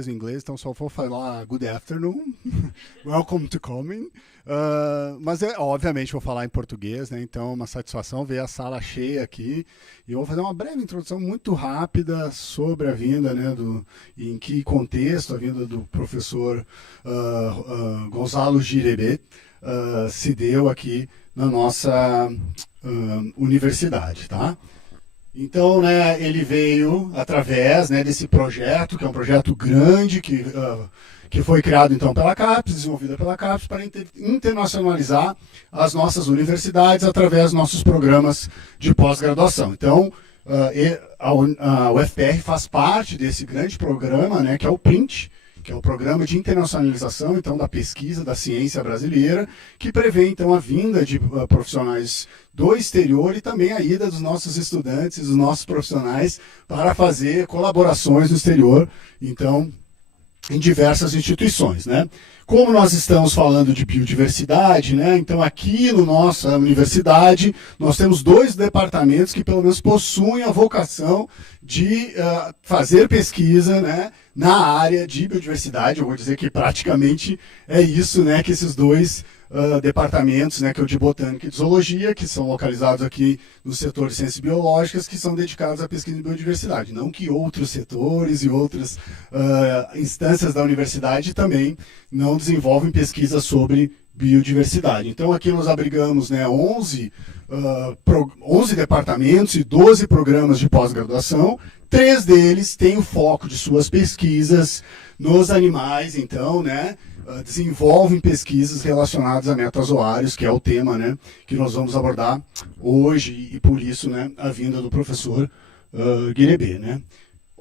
em inglês, então só vou falar good afternoon, welcome to coming, mas obviamente vou falar em português, né? Então é uma satisfação ver a sala cheia aqui, e eu vou fazer uma breve introdução muito rápida sobre a vinda, né, em que contexto a vinda do professor Gonzalo Girebe se deu aqui na nossa universidade, tá? Então, né, ele veio através, né, desse projeto, que é um projeto grande, que foi criado então pela CAPES, desenvolvido pela CAPES, para internacionalizar as nossas universidades através dos nossos programas de pós-graduação. Então, a UFPR faz parte desse grande programa, né, que é o PRINT, que é o Programa de Internacionalização então, da Pesquisa da Ciência Brasileira, que prevê então a vinda de profissionais do exterior e também a ida dos nossos estudantes, dos nossos profissionais, para fazer colaborações no exterior, então, em diversas instituições, né? Como nós estamos falando de biodiversidade, né? Então aqui na nossa universidade nós temos 2 departamentos que pelo menos possuem a vocação de fazer pesquisa, né, na área de biodiversidade. Eu vou dizer que praticamente é isso, né, que esses 2 departamentos, né, que é o de Botânica e de Zoologia, que são localizados aqui no Setor de Ciências Biológicas, que são dedicados à pesquisa de biodiversidade. Não que outros setores e outras instâncias da universidade também não desenvolvem pesquisa sobre biodiversidade. Então aqui nós abrigamos, né, 11 departamentos e 12 programas de pós-graduação. 3 deles têm o foco de suas pesquisas nos animais, então, né, desenvolvem pesquisas relacionadas a metazoários, que é o tema, né, que nós vamos abordar hoje, e por isso, né, a vinda do professor Girebe, né.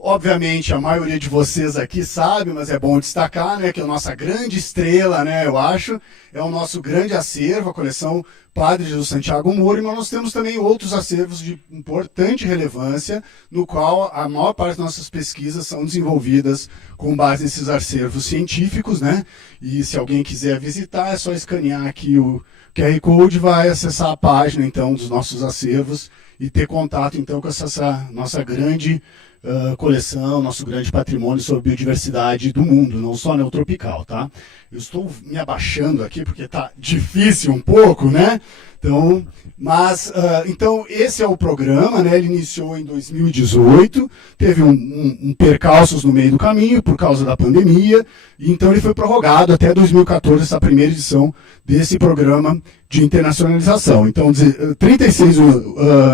Obviamente, a maioria de vocês aqui sabe, mas é bom destacar, né, que a nossa grande estrela, né, eu acho, é o nosso grande acervo, a coleção Padre Jesus Santiago Moro, mas nós temos também outros acervos de importante relevância, no qual a maior parte das nossas pesquisas são desenvolvidas com base nesses acervos científicos, né, e se alguém quiser visitar, é só escanear aqui o QR Code, vai acessar a página, então, dos nossos acervos e ter contato, então, com essa nossa grande coleção, nosso grande patrimônio sobre biodiversidade do mundo, não só neotropical, tá? Eu estou me abaixando aqui porque tá difícil um pouco, né? Então, então esse é o programa, né? Ele iniciou em 2018, teve um percalços no meio do caminho por causa da pandemia, e então ele foi prorrogado até 2014, essa primeira edição desse programa de internacionalização. Então, 36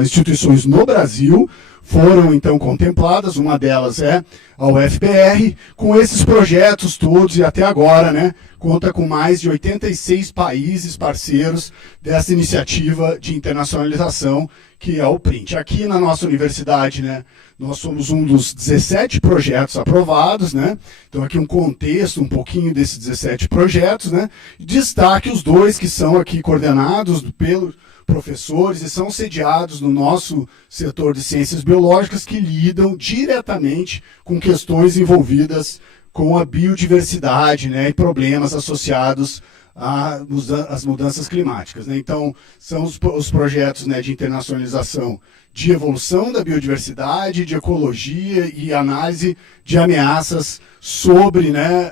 instituições no Brasil foram, então, contempladas, uma delas é a UFPR, com esses projetos todos, e até agora, né, conta com mais de 86 países parceiros dessa iniciativa de internacionalização, que é o PRINT. Aqui na nossa universidade, né, nós somos um dos 17 projetos aprovados, né, então aqui um contexto um pouquinho desses 17 projetos, né, destaque os 2 que são aqui coordenados pelo professores e são sediados no nosso setor de ciências biológicas, que lidam diretamente com questões envolvidas com a biodiversidade, né, e problemas associados às mudanças climáticas, né? Então, são os projetos, né, de internacionalização de evolução da biodiversidade, de ecologia e análise de ameaças sobre, né,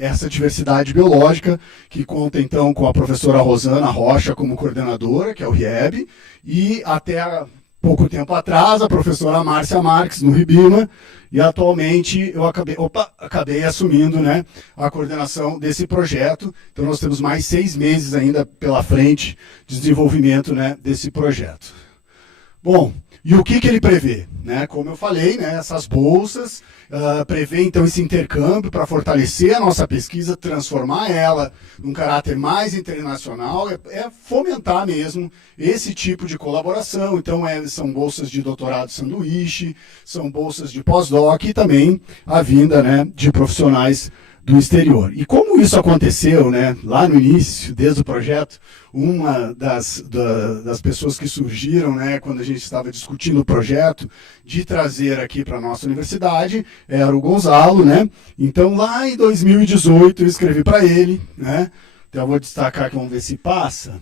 essa diversidade biológica, que conta então com a professora Rosana Rocha como coordenadora, que é o RIEB, e até pouco tempo atrás a professora Márcia Marques, no Ribima, e atualmente eu acabei assumindo, né, a coordenação desse projeto. Então nós temos mais 6 meses ainda pela frente de desenvolvimento, né, desse projeto. Bom, e o que ele prevê? Né? Como eu falei, né, essas bolsas prevê então esse intercâmbio para fortalecer a nossa pesquisa, transformar ela num caráter mais internacional, é fomentar mesmo esse tipo de colaboração. Então são bolsas de doutorado sanduíche, são bolsas de pós-doc e também a vinda, né, de profissionais do exterior. E como isso aconteceu, né, lá no início, desde o projeto, uma das pessoas que surgiram, né, quando a gente estava discutindo o projeto, de trazer aqui para a nossa universidade, era o Gonzalo, né? Então, lá em 2018, eu escrevi para ele, né? Então, eu vou destacar aqui, vamos ver se passa.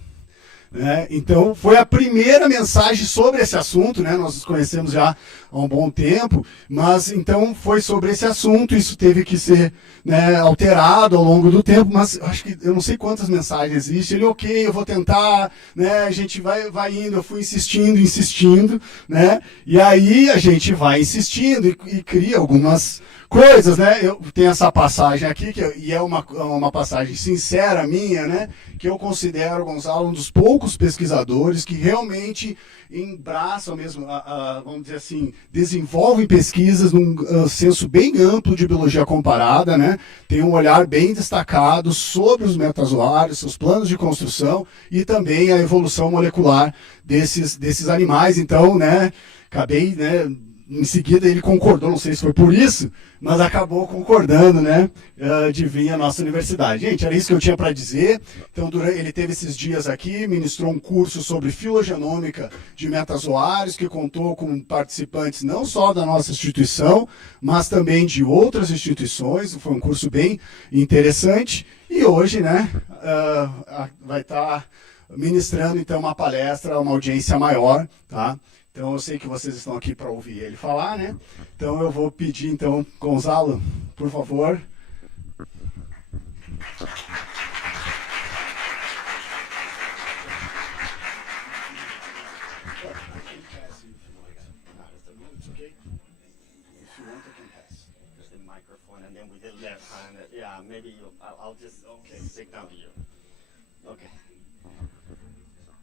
né? Então, foi a primeira mensagem sobre esse assunto, né? Nós nos conhecemos já há um bom tempo, mas então foi sobre esse assunto, isso teve que ser, né, alterado ao longo do tempo, mas acho que eu não sei quantas mensagens existem. Ele, ok, eu vou tentar, né? A gente vai indo, eu fui insistindo, né? E aí a gente vai insistindo e cria algumas coisas, né? Eu tenho essa passagem aqui, e é uma passagem sincera minha, né? Que eu considero, Gonzalo, um dos poucos pesquisadores que realmente embraçam mesmo, vamos dizer assim, desenvolvem pesquisas num senso bem amplo de biologia comparada, né? Tem um olhar bem destacado sobre os metazoários, seus planos de construção e também a evolução molecular desses animais. Então, né? Acabei, né? Em seguida ele concordou, não sei se foi por isso, mas acabou concordando, né, de vir à nossa universidade. Gente, era isso que eu tinha para dizer. Então, ele teve esses dias aqui, ministrou um curso sobre filogenômica de metazoários, que contou com participantes não só da nossa instituição, mas também de outras instituições. Foi um curso bem interessante. E hoje, né, vai estar ministrando, então, uma palestra, uma audiência maior, tá? Então, eu sei que vocês estão aqui para ouvir ele falar, né? Então, eu vou pedir, então, Gonzalo, por favor.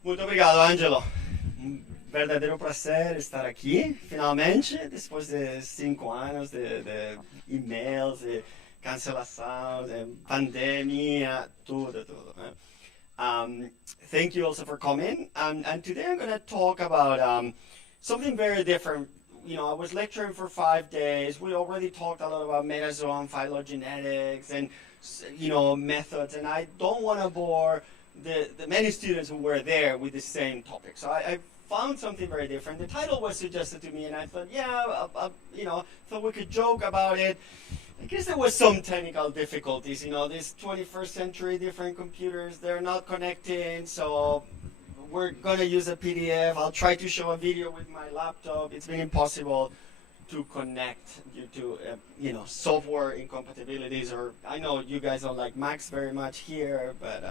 Muito obrigado, Ângelo. Verdadeiro prazer estar aqui, finalmente, depois de 5 anos de e-mails, de cancelação, de pandemia, tudo, né? Thank you also for coming. And today I'm going to talk about something very different. You know, I was lecturing for 5 days. We already talked a lot about metazoan phylogenetics and, you know, methods, and I don't want to bore the many students who were there with the same topic. So I found something very different. The title was suggested to me, and I thought, yeah, you know, thought we could joke about it. I guess there was some technical difficulties. You know, this 21st century, different computers, they're not connecting, so we're going to use a PDF. I'll try to show a video with my laptop. It's been impossible to connect due to, you know, software incompatibilities. Or I know you guys don't like Macs very much here, but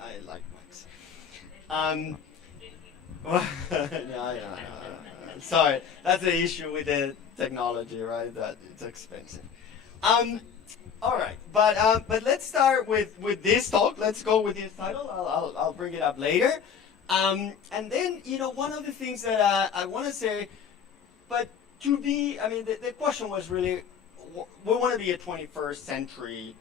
I like Macs. Yeah. Sorry, that's the issue with the technology, right? That it's expensive. All right, but let's start with this talk. Let's go with this title. I'll bring it up later. And then, you know, one of the things that I want to say, but to be, I mean, the question was really, we want to be a 21st century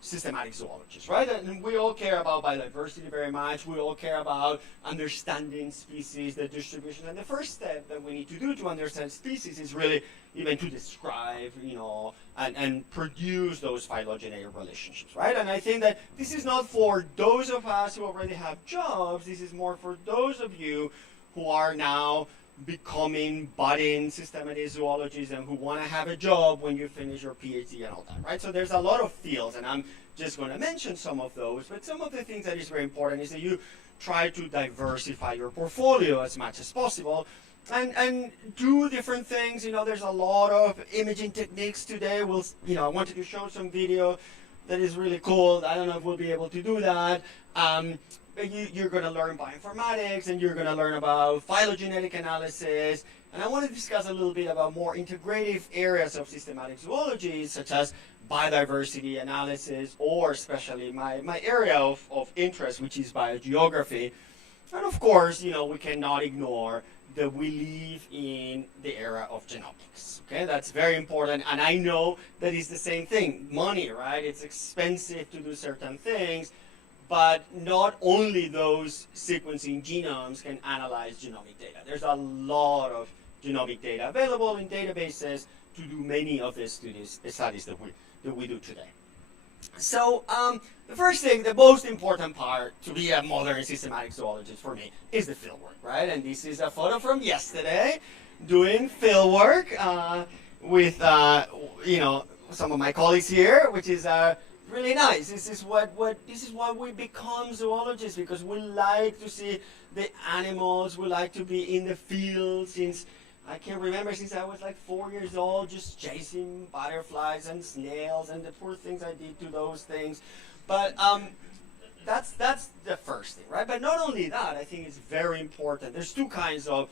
systematic zoologist, right? And we all care about biodiversity very much. We all care about understanding species, the distribution. And the first step that we need to do to understand species is really even to describe, you know, and produce those phylogenetic relationships, right? And I think that this is not for those of us who already have jobs. This is more for those of you who are now becoming budding systematic zoologists and who want to have a job when you finish your PhD and all that, right? So there's a lot of fields, and I'm just going to mention some of those, but some of the things that is very important is that you try to diversify your portfolio as much as possible and do different things. You know, there's a lot of imaging techniques today. You know, I wanted to show some video that is really cool. I don't know if we'll be able to do that. You're going to learn bioinformatics, and you're going to learn about phylogenetic analysis. And I want to discuss a little bit about more integrative areas of systematic zoology, such as biodiversity analysis, or especially my area of interest, which is biogeography. And of course, you know, we cannot ignore that we live in the era of genomics. Okay, that's very important. And I know that it's the same thing. Money, right? It's expensive to do certain things. But not only those sequencing genomes can analyze genomic data. There's a lot of genomic data available in databases to do many of the studies that we do today. So the first thing, the most important part to be a modern systematic zoologist for me is the fieldwork, right? And this is a photo from yesterday, doing fieldwork with you know, some of my colleagues here, which is really nice. This is why we become zoologists, because we like to see the animals. We like to be in the field. Since I can remember, since I was like 4 years old, just chasing butterflies and snails and the poor things I did to those things. But that's the first thing, right? But not only that, I think it's very important. There's two kinds of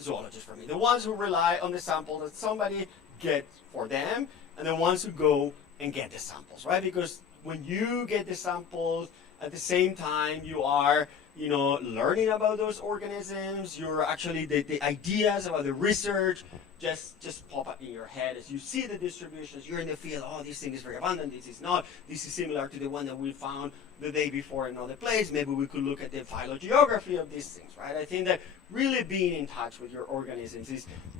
zoologists for me. The ones who rely on the sample that somebody gets for them, and the ones who go and get the samples, right? Because when you get the samples, at the same time you are, learning about those organisms. You're actually, the ideas about the research just pop up in your head as you see the distributions. You're in the field, oh, this thing is very abundant, this is not. This is similar to the one that we found the day before in another place. Maybe we could look at the phylogeography of these things, right? I think that really being in touch with your organisms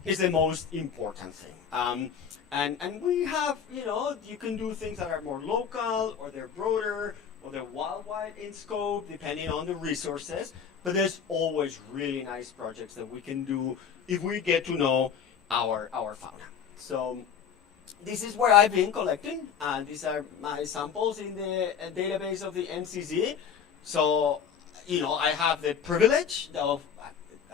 is the most important thing. And we have, you can do things that are more local, or they're broader, or they're worldwide in scope, depending on the resources. But there's always really nice projects that we can do if we get to know our fauna. So this is where I've been collecting, and these are my samples in the database of the NCZ. So, I have the privilege of,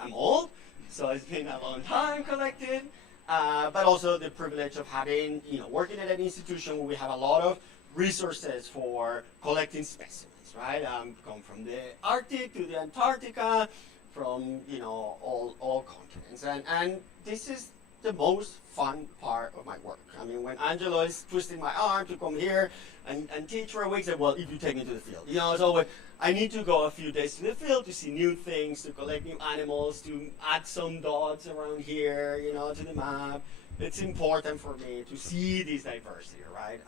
I'm old, so it's been a long time collecting, but also the privilege of having, working at an institution where we have a lot of resources for collecting specimens, right? Come from the Arctic to the Antarctica, from, all continents. And this is the most fun part of my work. I mean, when Angelo is twisting my arm to come here and teach for a week, said, well, if you take me to the field. It's always, I need to go a few days to the field to see new things, to collect new animals, to add some dots around here, to the map. It's important for me to see this diversity, right?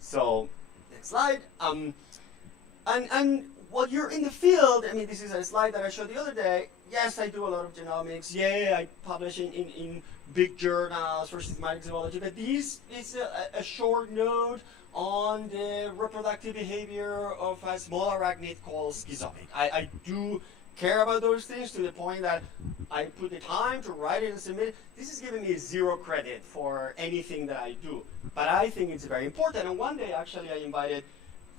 So, next slide. And while you're in the field, I mean, this is a slide that I showed the other day. Yes, I do a lot of genomics. Yeah, I publish in big journals for systematic zoology. But this is a short note on the reproductive behavior of a small arachnid called schizomic. I do care about those things to the point that I put the time to write it and submit it. This is giving me 0 credit for anything that I do. But I think it's very important. And one day, actually, I invited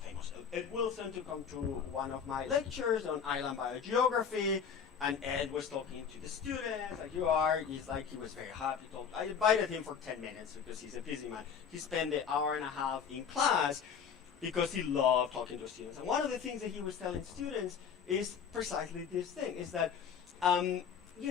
famous Ed Wilson to come to one of my lectures on island biogeography. And Ed was talking to the students, like you are. He was very happy. I invited him for 10 minutes because he's a busy man. He spent an hour and a half in class because he loved talking to students. And one of the things that he was telling students is precisely this thing, is that, a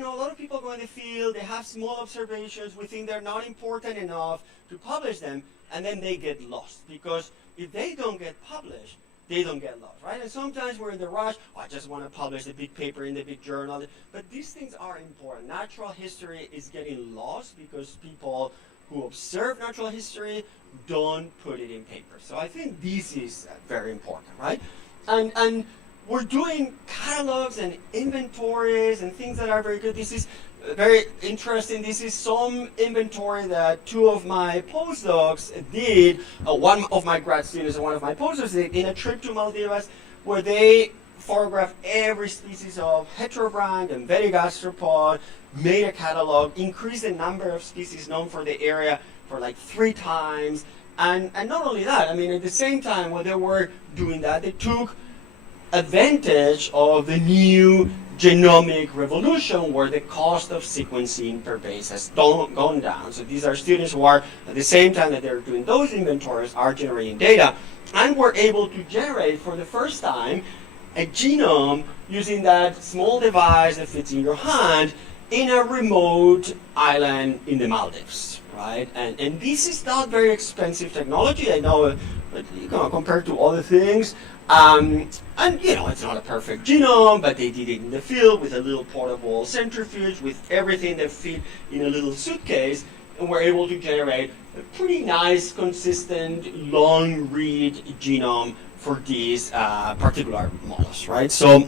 lot of people go in the field, they have small observations, we think they're not important enough to publish them, and then they get lost. Because if they don't get published, they don't get lost, right? And sometimes we're in the rush, I just want to publish the big paper in the big journal. But these things are important. Natural history is getting lost because people who observe natural history don't put it in paper. So I think this is very important, right? And we're doing catalogs and inventories and things that are very good. This is very interesting. This is some inventory that 2 of my postdocs did, one of my grad students and one of my postdocs did in a trip to Maldives, where they photographed every species of heterobrand and vertigastropod, made a catalog, increased the number of species known for the area for like 3 times. And not only that, I mean, at the same time when they were doing that, they took advantage of the new genomic revolution where the cost of sequencing per base has gone down. So these are students who are, at the same time that they're doing those inventories, are generating data. And were able to generate, for the first time, a genome using that small device that fits in your hand in a remote island in the Maldives, right? And this is not very expensive technology, I know, but compared to other things. And it's not a perfect genome, but they did it in the field with a little portable centrifuge with everything that fit in a little suitcase, and were able to generate a pretty nice, consistent, long-read genome for these particular mollusks, right? So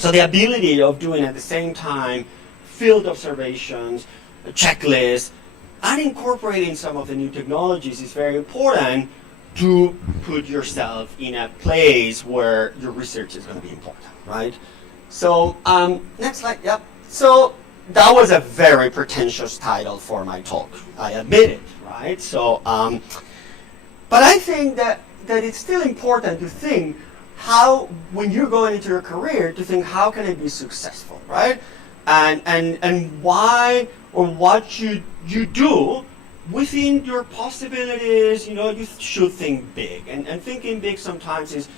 the ability of doing at the same time field observations, checklists, and incorporating some of the new technologies is very important to put yourself in a place where your research is going to be important, right? So, next slide, yep. So, that was a very pretentious title for my talk, I admit it, right? So, but I think that that it's still important to think how, when you're going into your career, to think how can I be successful, right? And why or what should you do within your possibilities. You should think big. And thinking big sometimes is,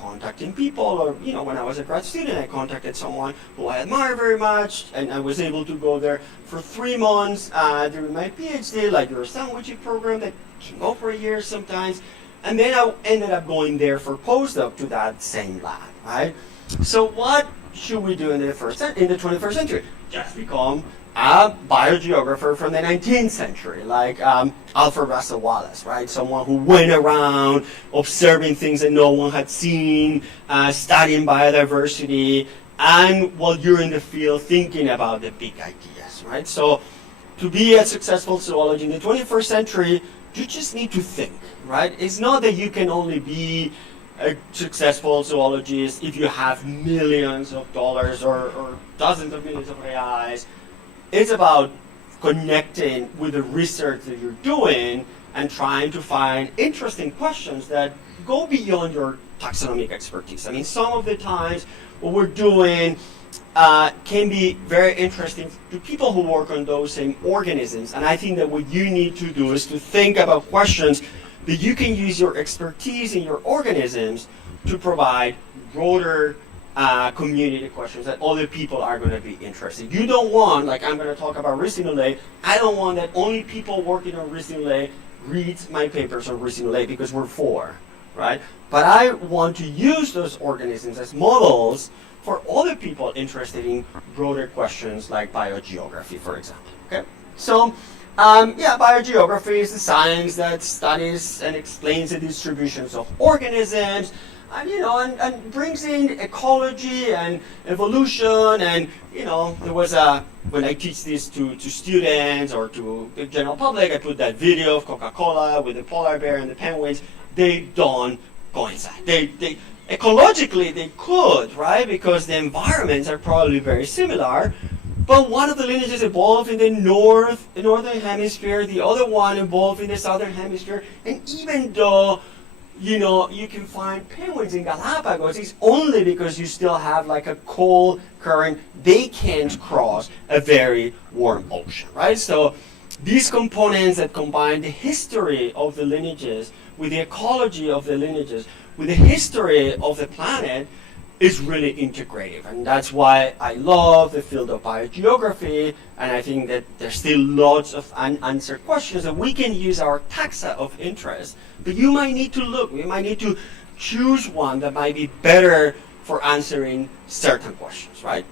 contacting people, or, when I was a grad student, I contacted someone who I admire very much, and I was able to go there for 3 months during my PhD, like your sandwiching program that can go for a year sometimes. And then I ended up going there for postdoc to that same lab, right? So what should we do in the 21st century? Just become a biogeographer from the 19th century, like Alfred Russel Wallace, right? Someone who went around observing things that no one had seen, studying biodiversity, and while you're in the field thinking about the big ideas, right? So to be a successful zoologist in the 21st century, you just need to think, right? It's not that you can only be a successful zoologist if you have millions of dollars or dozens of millions of reais. It's about connecting with the research that you're doing and trying to find interesting questions that go beyond your taxonomic expertise. I mean, some of the times what we're doing can be very interesting to people who work on those same organisms. And I think that what you need to do is to think about questions that you can use your expertise in your organisms to provide broader community questions that other people are going to be interested. You don't want, like I'm going to talk about Ricinulae, I don't want that only people working on Ricinulae read my papers on Ricinulae because we're 4, right? But I want to use those organisms as models for other people interested in broader questions like biogeography, for example. Okay, so biogeography is the science that studies and explains the distributions of organisms, and brings in ecology and evolution. And there was when I teach this to students or to the general public, I put that video of Coca-Cola with the polar bear and the penguins. They don't coincide. They ecologically, they could, right? Because the environments are probably very similar. But one of the lineages evolved in the northern hemisphere, the other one evolved in the southern hemisphere. And even though, you can find penguins in Galapagos, it's only because you still have like a cold current. They can't cross a very warm ocean, right? So these components that combine the history of the lineages with the ecology of the lineages, with the history of the planet, is really integrative. And that's why I love the field of biogeography, and I think that there's still lots of unanswered questions that we can use our taxa of interest. But you might need to look, we might need to choose one that might be better for answering certain questions, right?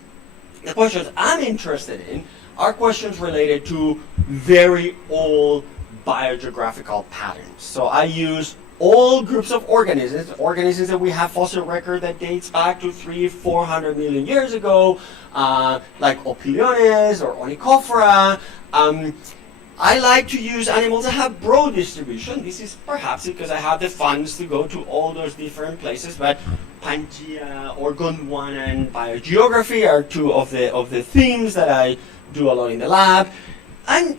The questions I'm interested in are questions related to very old biogeographical patterns. So I use all groups of organisms that we have fossil record that dates back to 300-400 million years ago, like Opiliones or Onychophora. I like to use animals that have broad distribution. This is perhaps because I have the funds to go to all those different places, but Pangea or Gondwanan biogeography are 2 of the themes that I do a lot in the lab. And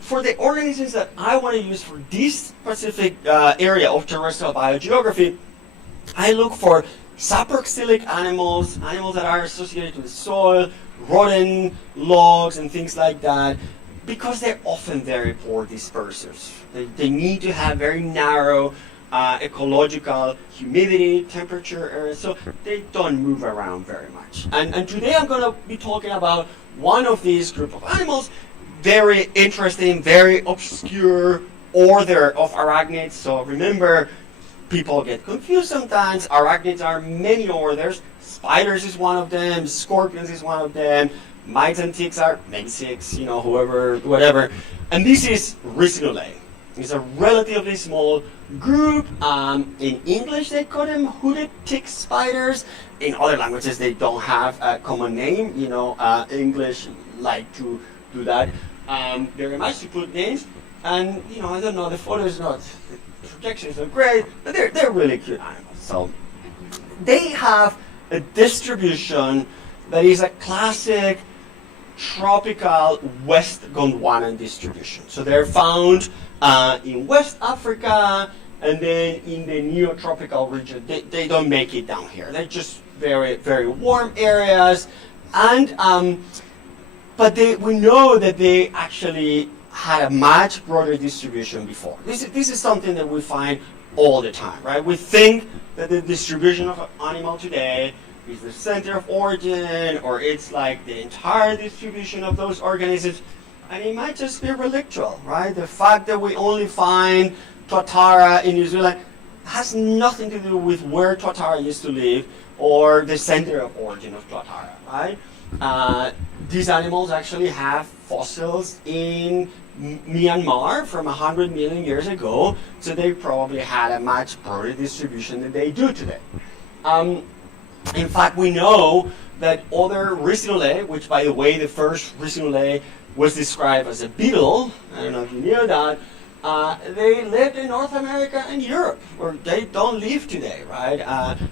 for the organisms that I want to use for this specific area of terrestrial biogeography, I look for saproxylic animals that are associated with the soil, rotten logs and things like that, because they're often very poor dispersers. They need to have very narrow ecological humidity, temperature areas, so they don't move around very much. And today I'm going to be talking about one of these group of animals, very interesting, very obscure order of arachnids. So remember, people get confused sometimes. Arachnids are many orders. Spiders is one of them. Scorpions is one of them. Mites and ticks are maybe 6, whatever. And this is Ricinulae. It's a relatively small group. In English, they call them hooded tick spiders. In other languages, they don't have a common name. English like to do that very much, to put names. And I don't know, the photo is not, the projection is not great, but they're really cute animals. So they have a distribution that is a classic tropical West Gondwanan distribution. So they're found in West Africa, and then in the neotropical region, they don't make it down here. They're just very, very warm areas, and but we know that they actually had a much broader distribution before. This is something that we find all the time, right? We think that the distribution of an animal today is the center of origin, or it's like the entire distribution of those organisms, and it might just be relictual, right? The fact that we only find Tuatara in New Zealand has nothing to do with where Tuatara used to live or the center of origin of Tuatara, right? These animals actually have fossils in Myanmar from 100 million years ago, so they probably had a much broader distribution than they do today. In fact, we know that other rhizinulae, which by the way, the first rhizinulae was described as a beetle, I don't know if you knew that, they lived in North America and Europe, where they don't live today, right?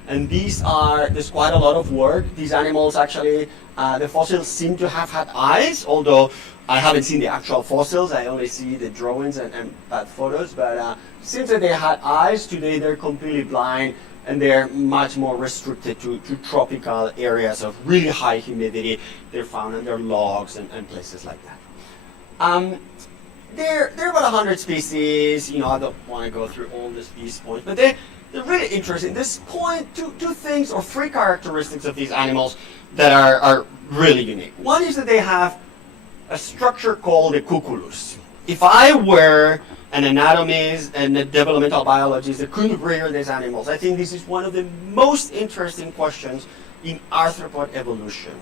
And there's quite a lot of work. These animals actually, the fossils seem to have had eyes, although I haven't seen the actual fossils. I only see the drawings and bad photos, but seems that they had eyes. Today they're completely blind, and they're much more restricted to tropical areas of really high humidity. They're found under logs and places like that. There are about 100 species. I don't want to go through all these points, but they're really interesting. This point, two things or three characteristics of these animals that are really unique. One is that they have a structure called the cuculus. If I were an anatomist and a developmental biologist that couldn't rear these animals, I think this is one of the most interesting questions in arthropod evolution.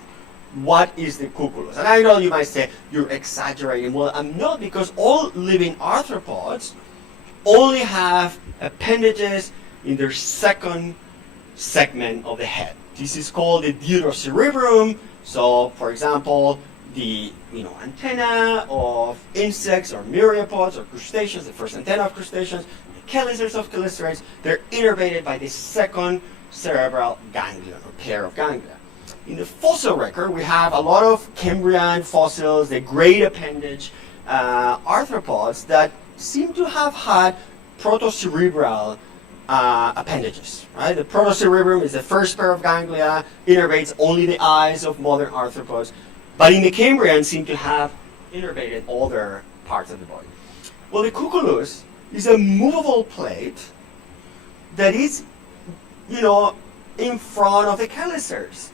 What is the cuculus? And I know you might say, you're exaggerating. Well, I'm not, because all living arthropods only have appendages in their second segment of the head. This is called the deuterocerebrum. So, for example, the antenna of insects or myriapods or crustaceans, the first antenna of crustaceans, the chelicers of chelicerates, they're innervated by the second cerebral ganglion or pair of ganglia. In the fossil record, we have a lot of Cambrian fossils, the great appendage arthropods that seem to have had protocerebral appendages. Right? The protocerebrum is the first pair of ganglia, innervates only the eyes of modern arthropods, but in the Cambrian seem to have innervated other parts of the body. Well, the cuculus is a movable plate that is, in front of the chelicers.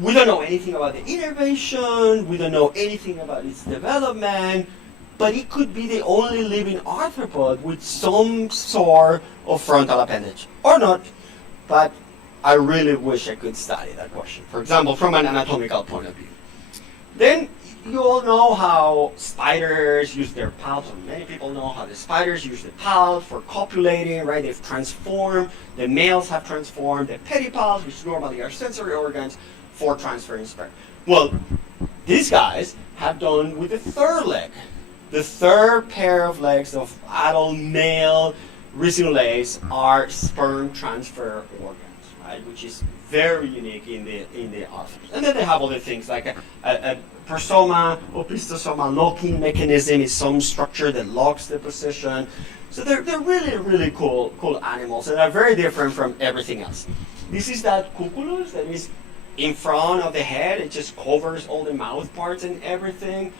We don't know anything about the innervation, we don't know anything about its development, but it could be the only living arthropod with some sort of frontal appendage. Or not, but I really wish I could study that question. For example, from an anatomical point of view. Then you all know how spiders use their palps, or many people know how the spiders use the palp for copulating, right? They've transformed, the males have transformed the pedipalps, which normally are sensory organs, for transferring sperm. Well, these guys have done with the third leg. The third pair of legs of adult male rhizinulaes are sperm transfer organs, right? Which is very unique in the arthropods. And then they have other things like a prosoma or pistosoma locking mechanism is some structure that locks the position. So they're really, really cool animals, and are very different from everything else. This is that cuculus that is in front of the head. It just covers all the mouth parts and everything.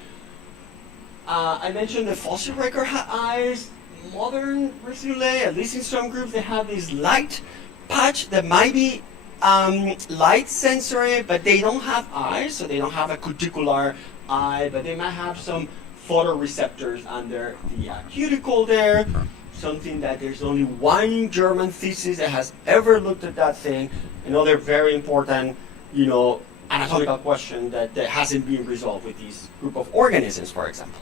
I mentioned the fossil record had eyes. Modern rhizinulae, at least in some groups, they have this light patch that might be light sensory, but they don't have eyes, so they don't have a cuticular eye, but they might have some photoreceptors under the cuticle there. Something that there's only one German thesis that has ever looked at that thing. Another very important, anatomical question that hasn't been resolved with this group of organisms, for example.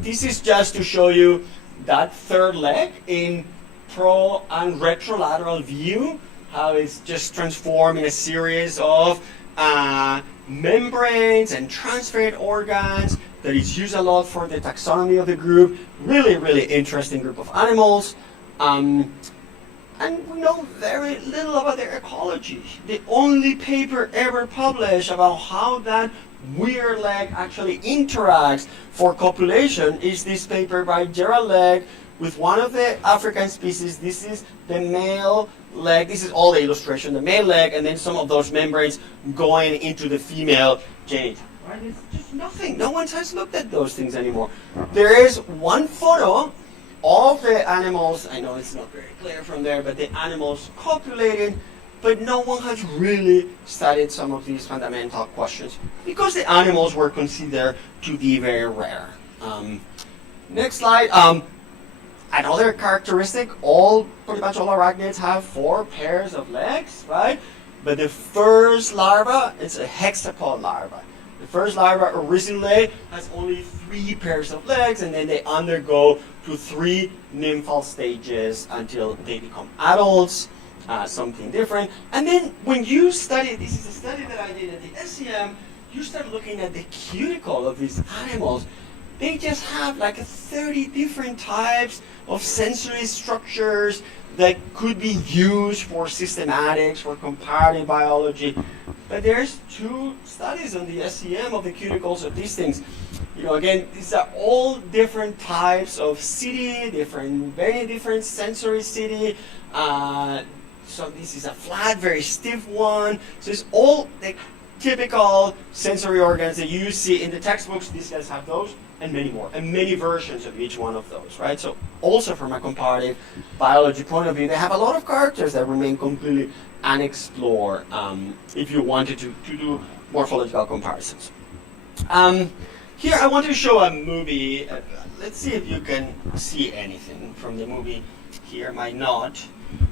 This is just to show you that third leg in pro and retrolateral view, how it's just transformed in a series of membranes and transferred organs that is used a lot for the taxonomy of the group. Really, really interesting group of animals. And we know very little about their ecology. The only paper ever published about how that weird leg actually interacts for copulation is this paper by Gerald Legg with one of the African species. This is the male leg. This is all the illustration, the male leg, and then some of those membranes going into the female genital. Right? It's just nothing. No one has looked at those things anymore. There is one photo of the animals. I know it's not very clear from there, but the animals copulated, but no one has really studied some of these fundamental questions because the animals were considered to be very rare. Next slide. Another characteristic, pretty much all arachnids have 4 pairs of legs, right? But the first larva, it's a hexapod larva. The first larva originally has only 3 pairs of legs, and then they undergo to 3 nymphal stages until they become adults, something different. And then when you study, this is a study that I did at the SEM, you start looking at the cuticle of these animals. They just have like 30 different types of sensory structures that could be used for systematics, for comparative biology. But there's 2 studies on the SEM of the cuticles of these things. You know, again, these are all different types of city, very different sensory city. So this is a flat, very stiff one. So it's all the typical sensory organs that you see in the textbooks. These guys have those, and many more, and many versions of each one of those, right? So also from a comparative biology point of view, they have a lot of characters that remain completely unexplored if you wanted to do morphological comparisons. Here I want to show a movie. Let's see if you can see anything from the movie here. Might not.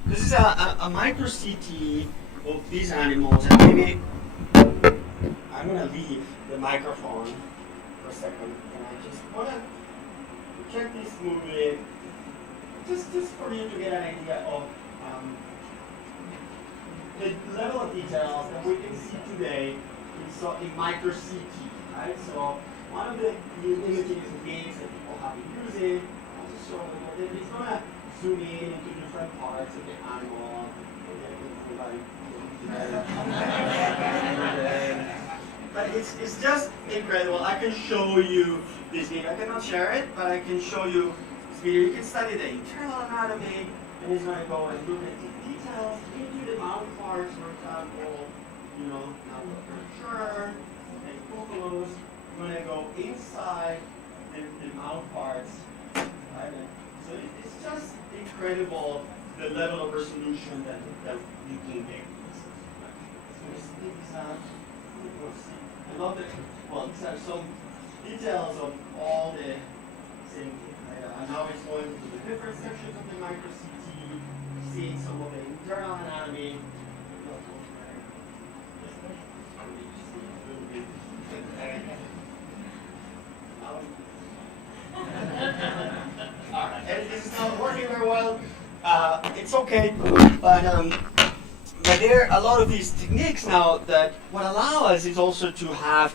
This is a micro CT of these animals, and maybe I'm going to leave the microphone for a second. I want to check this movie just for you to get an idea of the level of details that we can see today in micro CT, right? So one of the imaging techniques that people have been using, I'll just show you, it's going to zoom in into different parts of the animal. But it's just incredible. I can show you this video. I cannot share it, but I can show you this video. You can study the internal anatomy, and it's going to go and look at the details into the mouth parts, for example. You know, now we're sure, and focus. I'm going to go inside the mouth parts. Right? So it's just incredible the level of resolution that you can get. These are some details of all the same thing. Right? And now it's going to the different sections of the micro CT, seeing some of the internal anatomy. All right, and this is not working very well. It's okay, but there are a lot of these techniques now that what allow us is also to have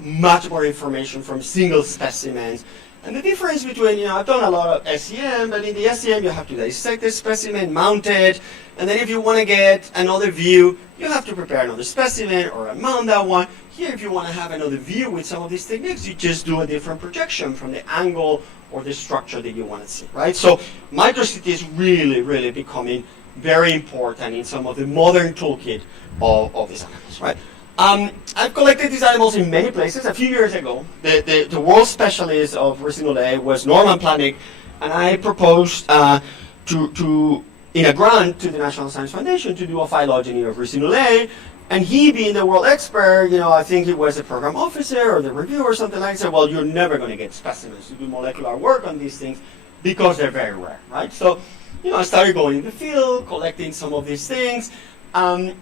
much more information from single specimens. And the difference between, I've done a lot of SEM, but in the SEM you have to dissect the specimen, mount it, and then if you want to get another view, you have to prepare another specimen or mount that one. Here, if you want to have another view with some of these techniques, you just do a different projection from the angle or the structure that you want to see, right? So micro-CT is really, really becoming very important in some of the modern toolkit of these animals, right? I've collected these animals in many places. A few years ago, the world specialist of Resinol A was Norman Planick, and I proposed in a grant to the National Science Foundation to do a phylogeny of Resinol A, and he being the world expert, I think he was the program officer or the reviewer or something like that, said, well, you're never going to get specimens to do molecular work on these things because they're very rare, right? So, I started going in the field, collecting some of these things, and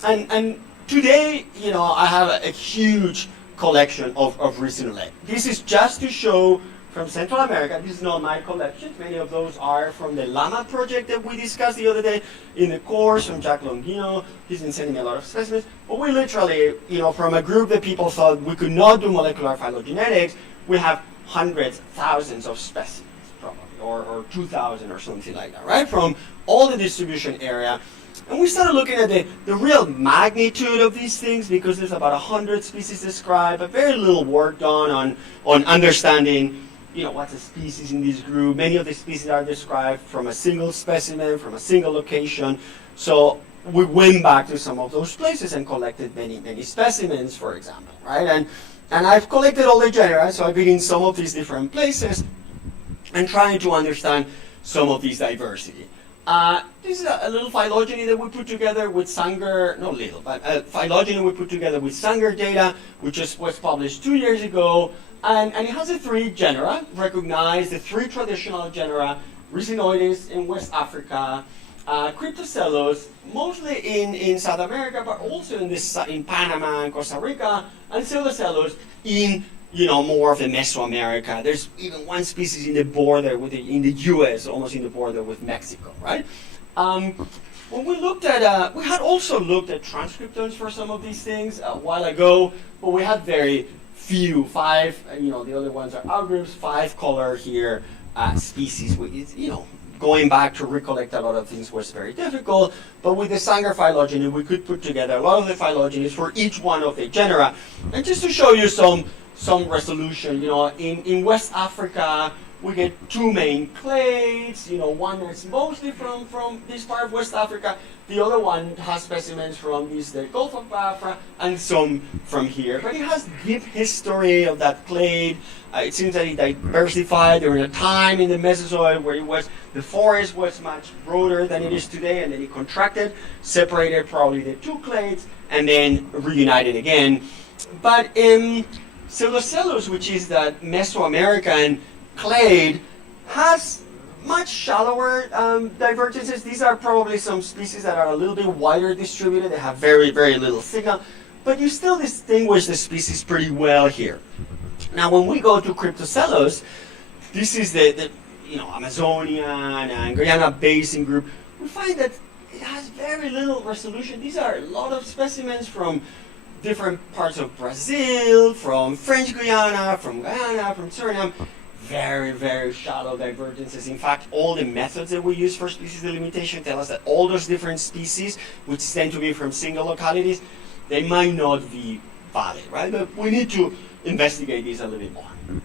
today, I have a huge collection of Resinol A. This is just to show from Central America. This is not my collection. Many of those are from the Llama project that we discussed the other day in the course from Jack Longino. He's been sending me a lot of specimens. But we literally, from a group that people thought we could not do molecular phylogenetics, we have hundreds, thousands of specimens, probably, or 2,000 or something like that, right? From all the distribution area. And we started looking at the real magnitude of these things because there's about 100 species described, but very little work done on understanding, what's a species in this group. Many of the species are described from a single specimen, from a single location. So we went back to some of those places and collected many, many specimens, for example, right? And I've collected all the genera, so I've been in some of these different places and trying to understand some of this diversity. This is a little phylogeny that we put together with Sanger, not little, but a phylogeny we put together with Sanger data, which was published 2 years ago. And it has the 3 genera, recognized the 3 traditional genera, Ricinoides in West Africa, Cryptocellus, mostly in South America, but also in Panama and Costa Rica, and Pseudocellus in more of the Mesoamerica. There's even one species in the border in the U.S., almost in the border with Mexico, right? When we looked at, we had also looked at transcriptomes for some of these things a while ago, but we had very few, 5, the other ones are outgroups, 5 color here species. Going back to recollect a lot of things was very difficult, but with the Sanger phylogeny, we could put together a lot of the phylogenies for each one of the genera. And just to show you some resolution, in West Africa, we get 2 main clades, one that's mostly from this part of West Africa, the other one has specimens from the Gulf of Biafra, and some from here. But it has deep history of that clade. It seems that it diversified during a time in the Mesozoic where the forest was much broader than it is today, and then it contracted, separated probably the 2 clades, and then reunited again. But in Pseudocellus, which is that Mesoamerican clade, has much shallower divergences. These are probably some species that are a little bit wider distributed. They have very, very little signal, but you still distinguish the species pretty well here. Now, when we go to Cryptocellus, this is the Amazonian and Guyana Basin group. We find that it has very little resolution. These are a lot of specimens from different parts of Brazil, from French Guiana, from Guyana, from Suriname. Very, very shallow divergences. In fact, all the methods that we use for species delimitation tell us that all those different species, which tend to be from single localities, they might not be valid, right? But we need to investigate these a little bit more.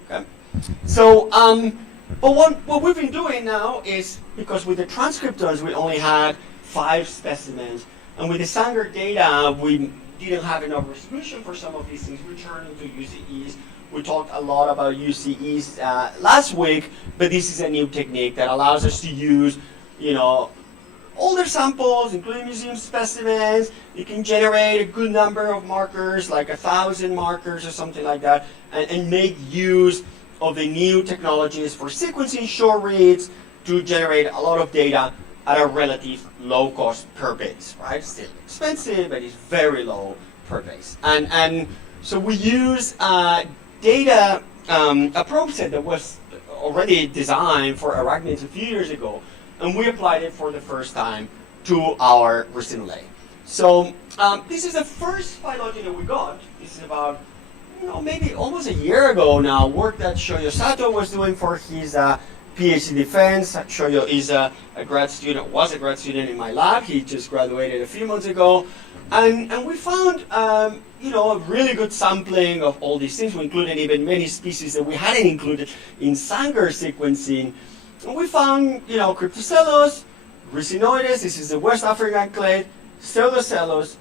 Okay. So, but what we've been doing now is, because with the transcriptomes we only had 5 specimens, and with the Sanger data we didn't have enough resolution for some of these things. We turned into UCEs. We talked a lot about UCEs last week, but this is a new technique that allows us to use, older samples, including museum specimens. You can generate a good number of markers, like 1,000 markers or something like that, and make use of the new technologies for sequencing short reads to generate a lot of data at a relative low cost per base, right? Still expensive, but it's very low per base. And so we use data, a probe set that was already designed for arachnids a few years ago, and we applied it for the first time to our Ricinoides. So this is the first phylogeny we got. This is about, maybe almost a year ago now, work that Shoyo Sato was doing for his PhD defense. Shoyo is was a grad student in my lab. He just graduated a few months ago. And we found, a really good sampling of all these things. We included even many species that we hadn't included in Sanger sequencing. And we found, Cryptocellus, Ricinoides, this is the West African clade, Pseudocellus,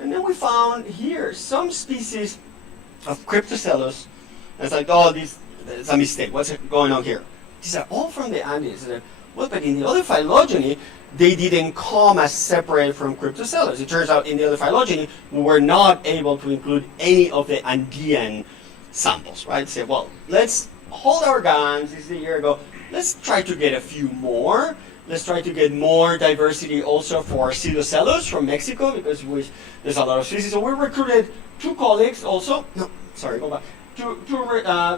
and then we found here some species of Cryptocellus. And it's like, there's a mistake. What's going on here? These are all from the Andes. Well, but in the other phylogeny, they didn't come as separate from Cryptocellus. It turns out in the other phylogeny, we were not able to include any of the Andean samples, right? Say, well, let's hold our guns. This is a year ago. Let's try to get a few more. Let's try to get more diversity also for Pseudocellus from Mexico, because there's a lot of species. So we recruited 2 colleagues also. No, sorry, go back. Two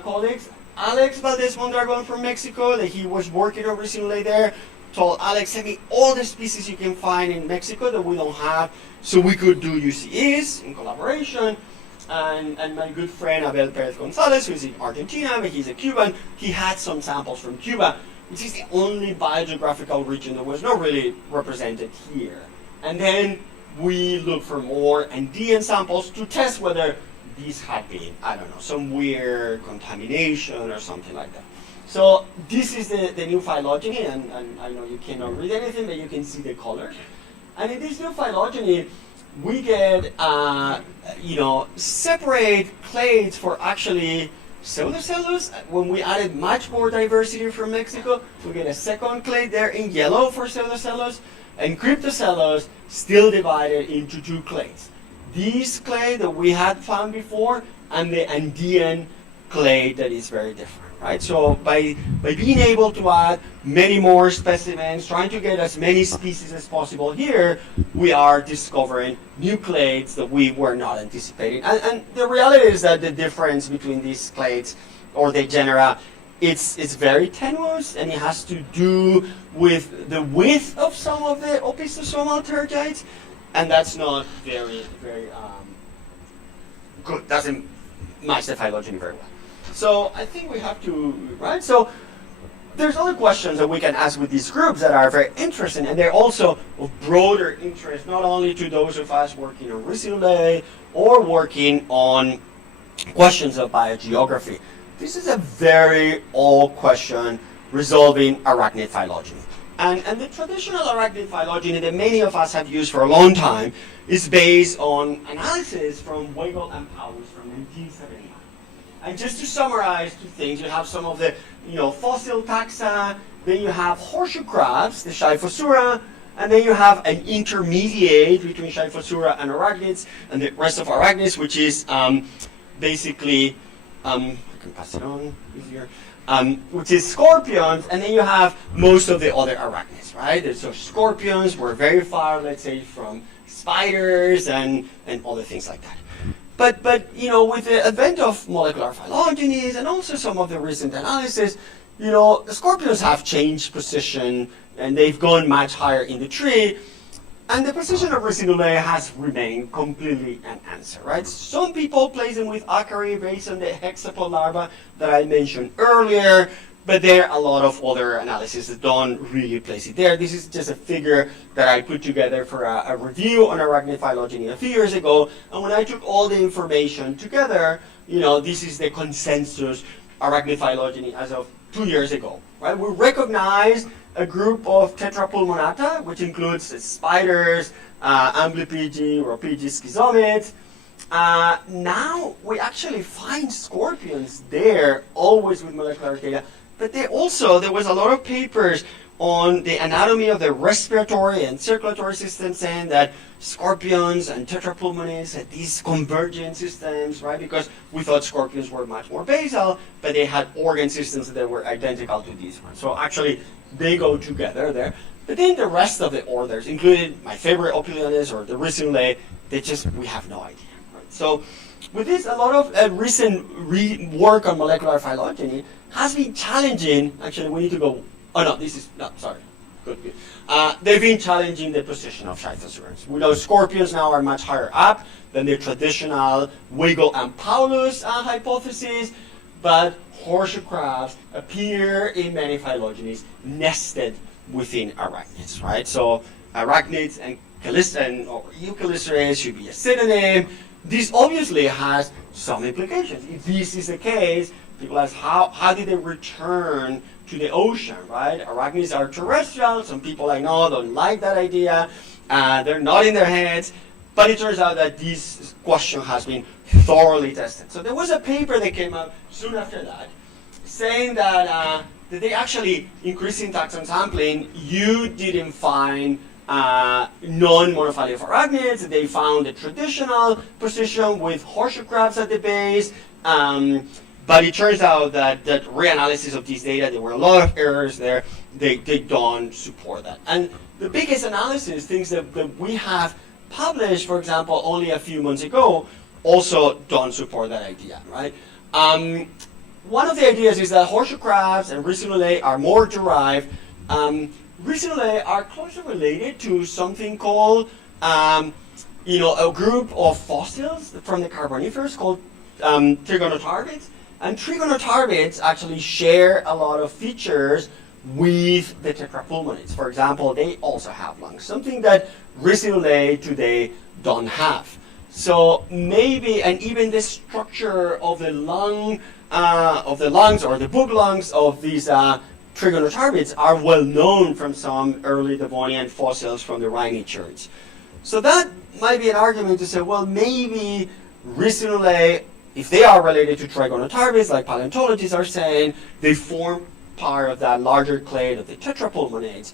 colleagues. Alex Valdez Mondragon from Mexico, that he was working on Ricinoides there, told Alex, send me all the species you can find in Mexico that we don't have, so we could do UCEs in collaboration. And my good friend Abel Perez Gonzalez, who's in Argentina, but he's a Cuban, he had some samples from Cuba, which is the only biogeographical region that was not really represented here. And then we looked for more Andean samples to test whether these had been, some weird contamination or something like that. So this is the new phylogeny, and I know you cannot read anything, but you can see the colors. And in this new phylogeny, we get, separate clades for actually pseudocellus. When we added much more diversity from Mexico, we get a second clade there in yellow for pseudocellus, and cryptocellus still divided into two clades. These clade that we had found before, and the Andean clade that is very different. Right? So by being able to add many more specimens, trying to get as many species as possible here, we are discovering new clades that we were not anticipating. And the reality is that the difference between these clades, or the genera, it's very tenuous, and it has to do with the width of some of the opistosomal tergites, and that's not very good. Doesn't match the phylogeny very well. So I think we have to, right? So there's other questions that we can ask with these groups that are very interesting, and they're also of broader interest, not only to those of us working on Ricinae or working on questions of biogeography. This is a very old question resolving arachnid phylogeny. And the traditional arachnid phylogeny that many of us have used for a long time is based on analysis from Weigel and Paulus from 1979. And just to summarize two things, you have some of the fossil taxa, then you have horseshoe crabs, the Scyphosaura, and then you have an intermediate between Scyphosaura and arachnids, and the rest of arachnids, which is basically, I can pass it on easier, which is scorpions, and then you have most of the other arachnids, right? So scorpions were very far, let's say, from spiders and other things like that. But with the advent of molecular phylogenies and also some of the recent analysis, the scorpions have changed position and they've gone much higher in the tree, and the position of Ricinae has remained completely unanswered, right? Some people place them with Acari based on the hexapod larva that I mentioned earlier, but there are a lot of other analyses that don't really place it there. This is just a figure that I put together for a review on arachnid phylogeny a few years ago. And when I took all the information together, this is the consensus arachnid phylogeny as of 2 years ago. Right? We recognized a group of Tetrapulmonata, which includes spiders, Amblypygi, Ropygi, schizomids. Now we actually find scorpions there, always with molecular data. But there was a lot of papers on the anatomy of the respiratory and circulatory system saying that scorpions and tetrapulmonids had these convergent systems, right? Because we thought scorpions were much more basal, but they had organ systems that were identical to these ones. So actually, they go together there. But then the rest of the orders, including my favorite Opiliones or the Ricinae, we have no idea. Right? So with this, a lot of recent work on molecular phylogeny has been challenging. Actually, we need to go. Oh no, sorry. Good. They've been challenging the position of Scyphosaurus. We know scorpions now are much higher up than the traditional Weigel and Paulus hypothesis, but horseshoe crabs appear in many phylogenies nested within arachnids, right? So arachnids and Euchelistrae should be a synonym. This obviously has some implications. If this is the case, people ask, how did they return to the ocean, right? Arachnids are terrestrial. Some people I know don't like that idea. They're not in their heads. But it turns out that this question has been thoroughly tested. So there was a paper that came out soon after that saying that they actually, increasing taxon sampling, you didn't find non-monophyly of arachnids. They found the traditional position with horseshoe crabs at the base. But it turns out that reanalysis of these data, there were a lot of errors there. They don't support that. And the biggest analysis, things that we have published, for example, only a few months ago, also don't support that idea, right? One of the ideas is that horseshoe crabs and Ricinae are more derived. Ricinae are closely related to something called, a group of fossils from the Carboniferous called trigonotarbids. And trigonotarbids actually share a lot of features with the tetrapulmonids. For example, they also have lungs, something that Ricinae today don't have. So maybe, and even the structure of the lung of the lungs or the book lungs of these trigonotarbids are well known from some early Devonian fossils from the Rhynichirds. So that might be an argument to say, well, maybe Rhizinulae, if they are related to trigonotarbids, like paleontologists are saying, they form part of that larger clade of the tetrapulmonates.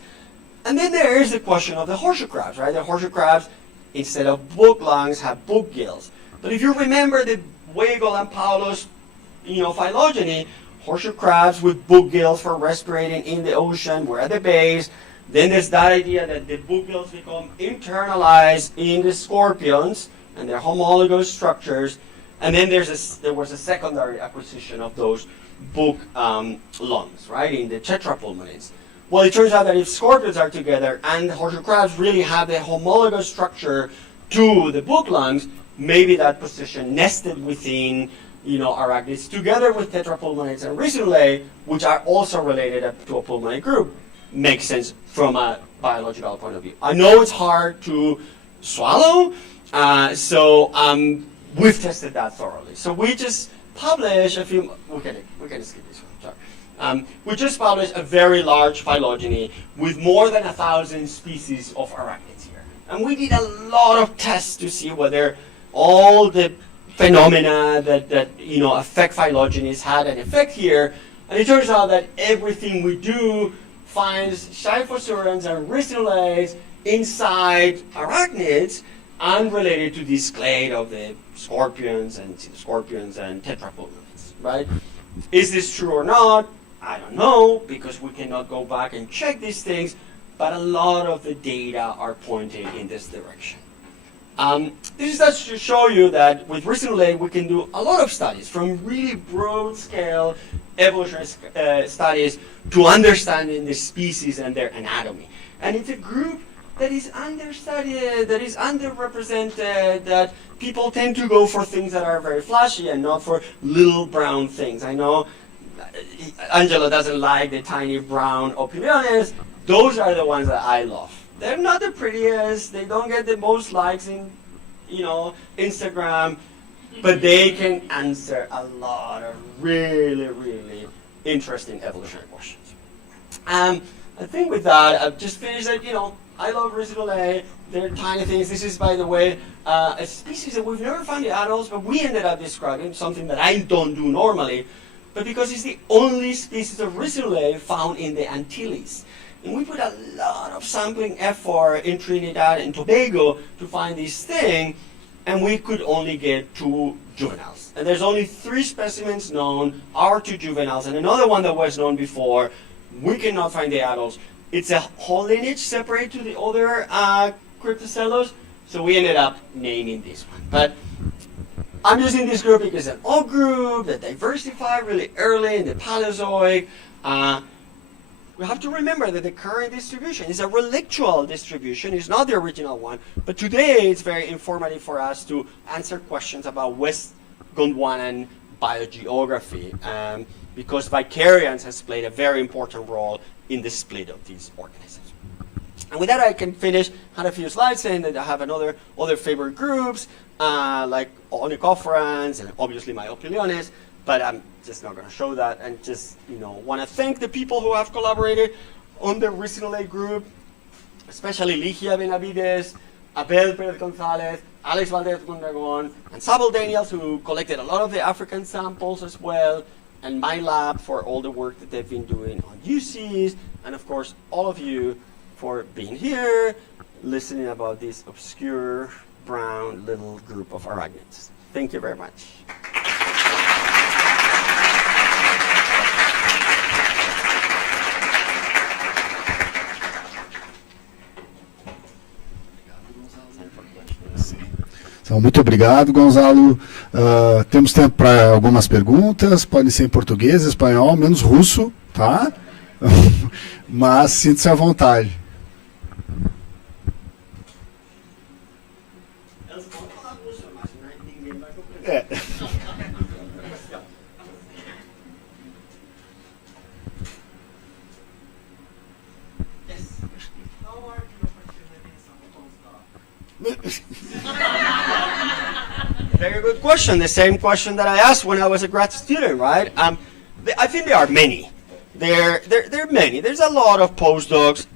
And then there is the question of the horseshoe crabs, right? The horseshoe crabs, instead of book lungs, have book gills. But if you remember the Weigel and Paulus, phylogeny, horseshoe crabs with book gills for respirating in the ocean were at the base. Then there's that idea that the book gills become internalized in the scorpions and their homologous structures. And then there was a secondary acquisition of those book lungs, right, in the tetrapulmonates. Well, it turns out that if scorpions are together and the horseshoe crabs really have the homologous structure to the book lungs, maybe that position nested within arachnids together with tetrapulmonates and Rhizinulae, which are also related to a pulmonate group, makes sense from a biological point of view. I know it's hard to swallow, so we've tested that thoroughly. So we just published we can skip this one, sorry. We just published a very large phylogeny with more than 1,000 species of arachnids here. And we did a lot of tests to see whether all the phenomena that affect phylogenies had an effect here. And it turns out that everything we do finds Scyphosaurians and Rhizinulae inside arachnids unrelated to this clade of the scorpions and tetrapulmonates, right? Is this true or not? I don't know, because we cannot go back and check these things, but a lot of the data are pointing in this direction. This is just to show you that with Rhizinulae we can do a lot of studies, from really broad-scale evolutionary studies to understanding the species and their anatomy. And it's a group that is understudied, that is underrepresented, that people tend to go for things that are very flashy and not for little brown things. I know Angela doesn't like the tiny brown opiliones. Those are the ones that I love. They're not the prettiest, they don't get the most likes in Instagram, but they can answer a lot of really, really interesting evolutionary questions. I think with that, I've just finished that, I love Rhizinulae. They're tiny things. This is, by the way, a species that we've never found in adults, but we ended up describing something that I don't do normally, but because it's the only species of Rhizinulae found in the Antilles. And we put a lot of sampling effort in Trinidad and Tobago to find this thing, and we could only get 2 juveniles. And there's only 3 specimens known, our 2 juveniles, and another one that was known before. We cannot find the adults. It's a whole lineage separate to the other Cryptocelos, so we ended up naming this one. But I'm using this group because it's an old group that diversified really early in the Paleozoic. We have to remember that the current distribution is a relictual distribution. It's not the original one. But today it's very informative for us to answer questions about West Gondwanan biogeography, because vicariance has played a very important role in the split of these organisms. And with that, I can finish. Had a few slides saying that I have other favorite groups, like onychophorans and obviously my opiliones, but I'm just not going to show that, and just want to thank the people who have collaborated on the Rhizinulae group, especially Ligia Benavides, Abel Perez Gonzalez, Alex Valdez Mondragon, and Sabel Daniels, who collected a lot of the African samples as well, and my lab for all the work that they've been doing on UCs, and of course all of you for being here, listening about this obscure brown little group of arachnids. Thank you very much. Então, muito obrigado, Gonzalo. Temos tempo para algumas perguntas, podem ser em português, espanhol, menos russo, tá? Mas sinta-se à vontade. Very good question. The same question that I asked when I was a grad student, right? I think there are many. There are many. There's a lot of postdocs.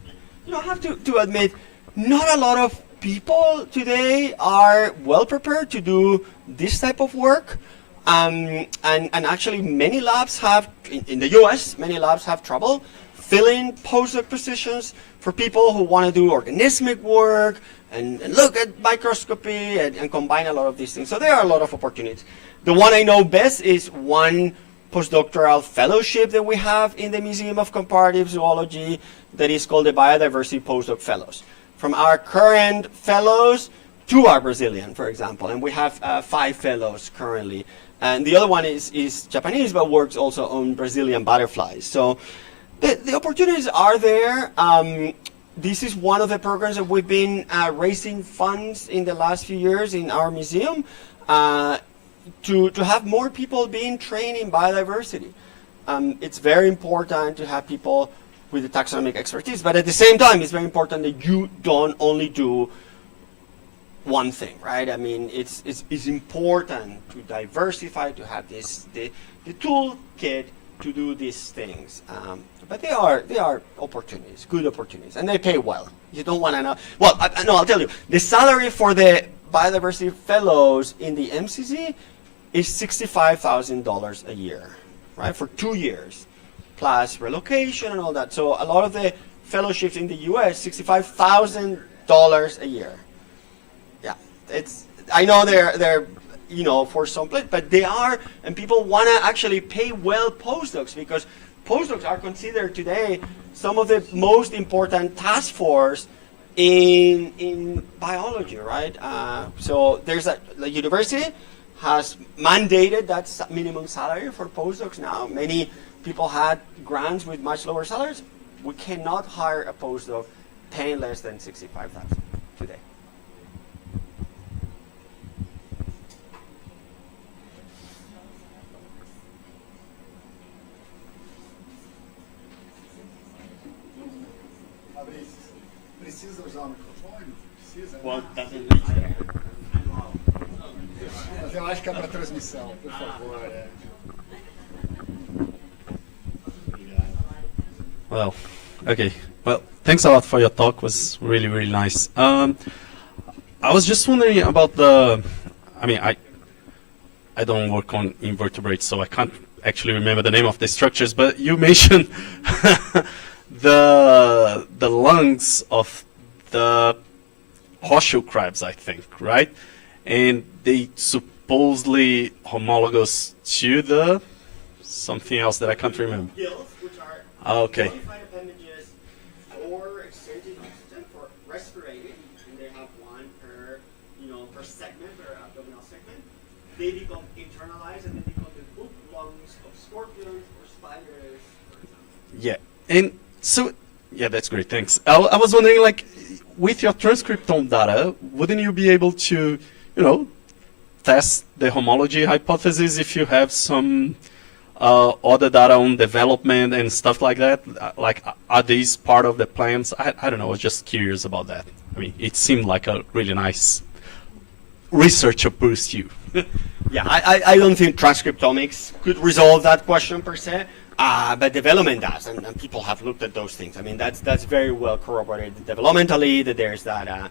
You know, I have to admit, not a lot of people today are well prepared to do this type of work. And actually many labs have, in the US, many labs have trouble filling postdoc positions for people who want to do organismic work and look at microscopy and combine a lot of these things. So there are a lot of opportunities. The one I know best is one postdoctoral fellowship that we have in the Museum of Comparative Zoology that is called the Biodiversity Postdoc Fellows. From our current fellows, 2 are Brazilian, for example, and we have 5 fellows currently. And the other one is Japanese, but works also on Brazilian butterflies. So the opportunities are there. This is one of the programs that we've been raising funds in the last few years in our museum to have more people being trained in biodiversity. It's very important to have people with the taxonomic expertise, but at the same time, it's very important that you don't only do one thing, right? I mean, it's important to diversify, to have the toolkit to do these things. But they are opportunities, good opportunities, and they pay well. You don't want to know. Well, I'll tell you. The salary for the biodiversity fellows in the MCZ is $65,000 a year, right, for 2 years, plus relocation and all that. So a lot of the fellowships in the U.S., $65,000 a year. Yeah, I know they're you know, for some place, but they are, and people want to actually pay well postdocs, because postdocs are considered today some of the most important task force in biology, right? So the university has mandated that minimum salary for postdocs now. Many people had grants with much lower salaries. We cannot hire a postdoc paying less than $65,000 today. Precisa usar o microfone? Precisa? Well, doesn't reach there. Mas eu acho que é para transmissão, por favor. Well, okay. Well, thanks a lot for your talk. It was really, really nice. I was just wondering about I mean, I don't work on invertebrates, so I can't actually remember the name of the structures, but you mentioned the lungs of the horseshoe crabs, I think, right? And they supposedly homologous to the something else that I can't remember. Gills, which are Okay. modified appendages for exchanging oxygen, for respirating, and they have one per segment, per abdominal segment. They become internalized and they become the hook lungs of scorpions or spiders, for example. Yeah, and so, yeah, that's great, thanks. I was wondering, like, with your transcriptome data, wouldn't you be able to, test the homology hypothesis if you have some other data on development and stuff like that? Like, are these part of the plans? I don't know, I was just curious about that. I mean, it seemed like a really nice research to pursue. Yeah, I don't think transcriptomics could resolve that question per se. But development does, and people have looked at those things. I mean, that's very well corroborated developmentally, that there's that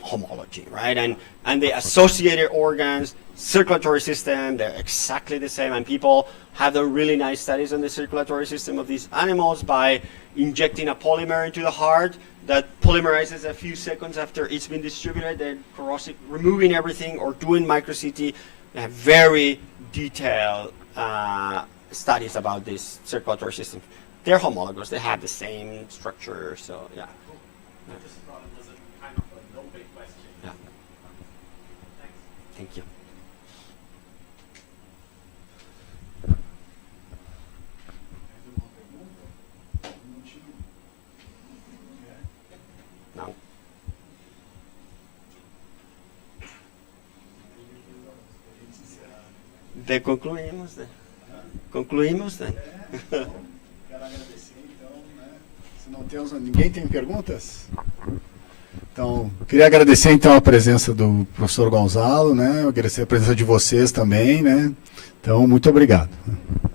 homology, right? And the associated organs, circulatory system, they're exactly the same. And people have done really nice studies on the circulatory system of these animals by injecting a polymer into the heart that polymerizes a few seconds after it's been distributed, then corrosive, removing everything or doing micro-CT. They have very detailed studies about this circulatory system. They're homologous. They have the same structure. So yeah. I just thought it was a kind of a no-big question. Yeah. Thank you. Não. Concluímos, né? Concluímos, né? Quero agradecer, então, né? Se não temos, ninguém tem perguntas? Então, queria agradecer então a presença do professor Gonzalo, né? Agradecer a presença de vocês também, né? Então, muito obrigado. Huh?